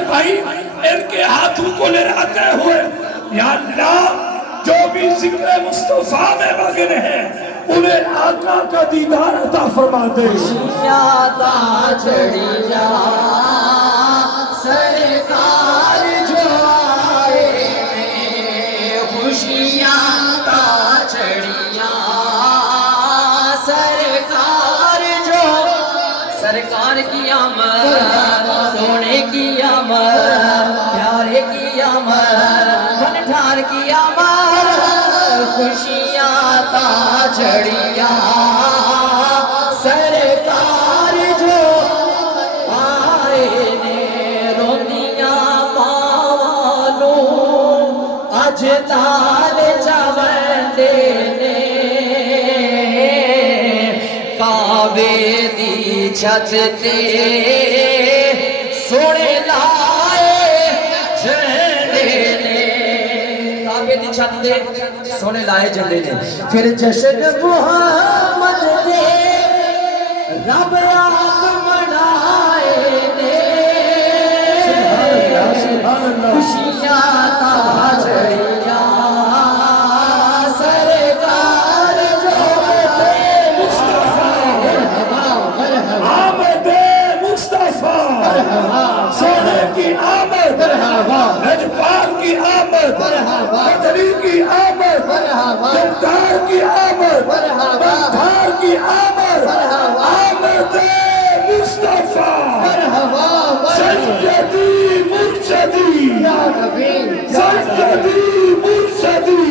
حسین بھائی ان کے ہاتھوں کو لہراتے ہوئے یا اللہ جو بھی ذکر مصطفیٰ میں مگن ہیں انہیں آقا کا دیدار عطا فرما دے. خوشیاں تا چڑھیا سرکار جو آئے، خوشیاں تا چڑھیا سرکار جو، سرکار کی آمد، سونے کی آمد، پیارے کی آمد، بنٹھار کی آمد، خوشیاں تا چڑھیا سرکار جو آئے نے، روندیاں پاوانوں اج تال چاوندے نے، کعبے دی چھت تے سونے لائے جھنڈے نے، کعبے دی چھت تے سونے لائے جھنڈے نے. پھر جشن محمد دے رب آپ منائے نے، خوشیاں تا چڑھیا سرکار جو آمد مصطفیٰ سونے کی آمد، نجپال کی آمد، بدری کی آمد، دلدار کی آمد، بندھار کی آمد، آمد مصطفیٰ سیدی مرشدی سیدی مرشدی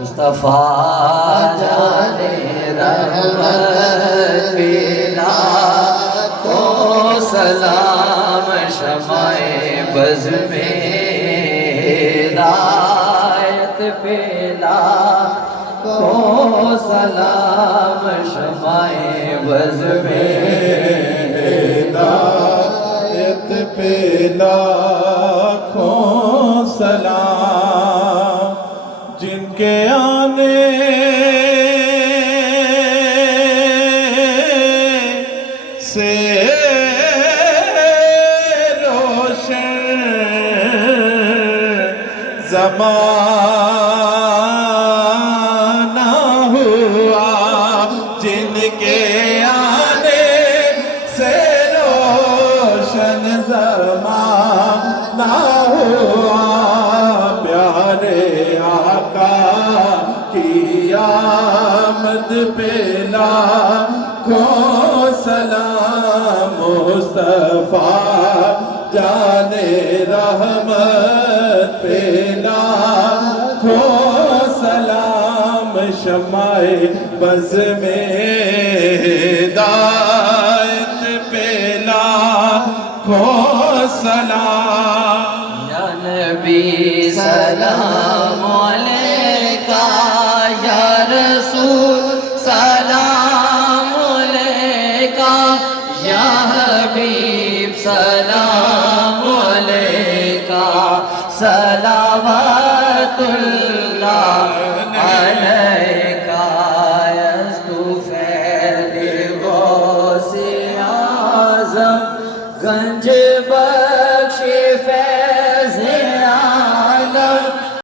مصطفیٰ جانے رحمت پیلا کو سلام، شمع بز میں ہدایت پیلا کو سلام، شمع بز میں ہدایت پیلا کو سلام، جن کے آنے سے روشن زمانہ ہوا، جن کے آنے سے روشن زمانہ ہوا، پیارے آقا کی آمد پہ لاکھوں سلام، مصطفیٰ جانے رحمت پہ لاکھوں سلام، شمع بز میں ہدایت پہ لاکھوں سلام. یا نبی سلام علیکہ، یا رسول سلام علیکہ، یا حبیب سلام علیکہ، صلوات اللہ